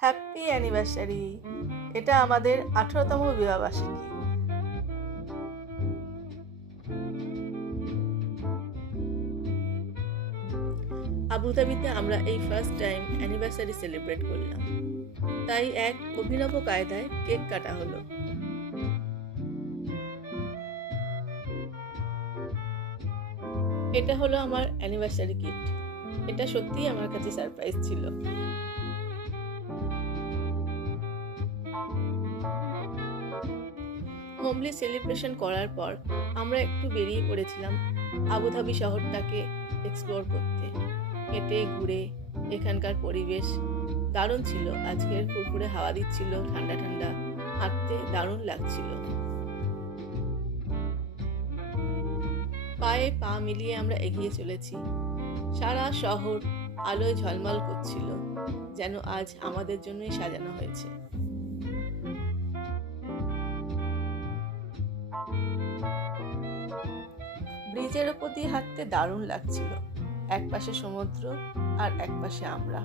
Happy anniversary. এটা আমাদের 18তম বিবাহবার্ষিকী। আবুধাবিতে আমরা এই ফার্স্ট টাইম অ্যানিভার্সারি সেলিব্রেট করলাম, তাই এক অভিনব কায়দায় কেক কাটা হলো। এটা হলো আমার অ্যানিভার্সারি গিফট। এটা সত্যিই আমার কাছে সারপ্রাইজ ছিল। হোমলি সেলিব্রেশন করার পর আমরা একটু বেরিয়ে পড়েছিলাম আবুধাবি শহরটাকে এক্সপ্লোর করতে। হেঁটে ঘুরে এখানকার পরিবেশ দারুণ ছিল। আজকের ফুরফুরে হাওয়া দিচ্ছিল, ঠান্ডা ঠান্ডা, হাঁটতে দারুণ লাগছিল। পায়ে পা মিলিয়ে আমরা এগিয়ে চলেছি। সারা শহর আলোয় ঝলমল করছিল, যেন আজ আমাদের জন্যই সাজানো হয়েছে। ব্রিজের ওপর দিয়ে হাঁটতে দারুণ লাগছিল। এক পাশে সমুদ্র আর এক পাশে আমরা।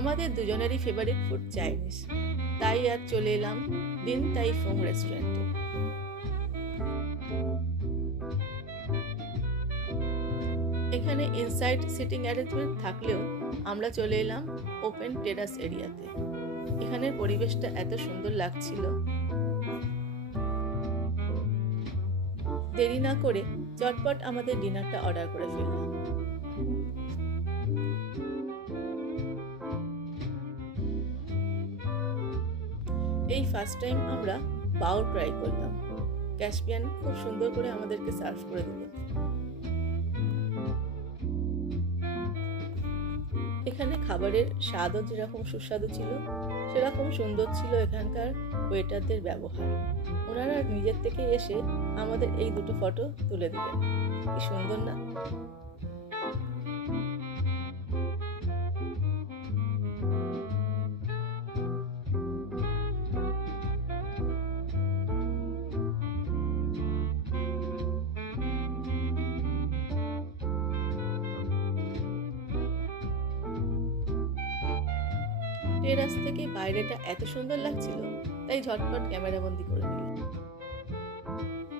আমাদের দুজনেরই ফেভারিট ফুড চাইনিজ, তাই আজ চলে এলাম দিন তাই ফোং রেস্টুরেন্টে। এখানে ইনসাইড সিটিং অ্যারেঞ্জমেন্ট থাকলেও আমরা চলে এলাম ওপেন টেরাস এরিয়াতে। এখানের পরিবেশটা এত সুন্দর লাগছিল। দেরি না করে চটপট আমাদের ডিনারটা অর্ডার করে ফেললাম। এই ফার্স্ট টাইম আমরা বাও ট্রাই করলাম। ক্যাসপিয়ান খুব সুন্দর করে আমাদেরকে সার্ভ করে দিল। এখানে খাবারের স্বাদও যেরকম সুস্বাদু ছিল, সেরকম সুন্দর ছিল এখানকার ওয়েটারদের ব্যবহার। ওনারা নিজের থেকে এসে আমাদের এই দুটো ফটো তুলে দিলেন। কি সুন্দর না? টেরাস থেকে বাইরেটা এত সুন্দর লাগছিল, তাই ঝটপট ক্যামেরাবন্দি করে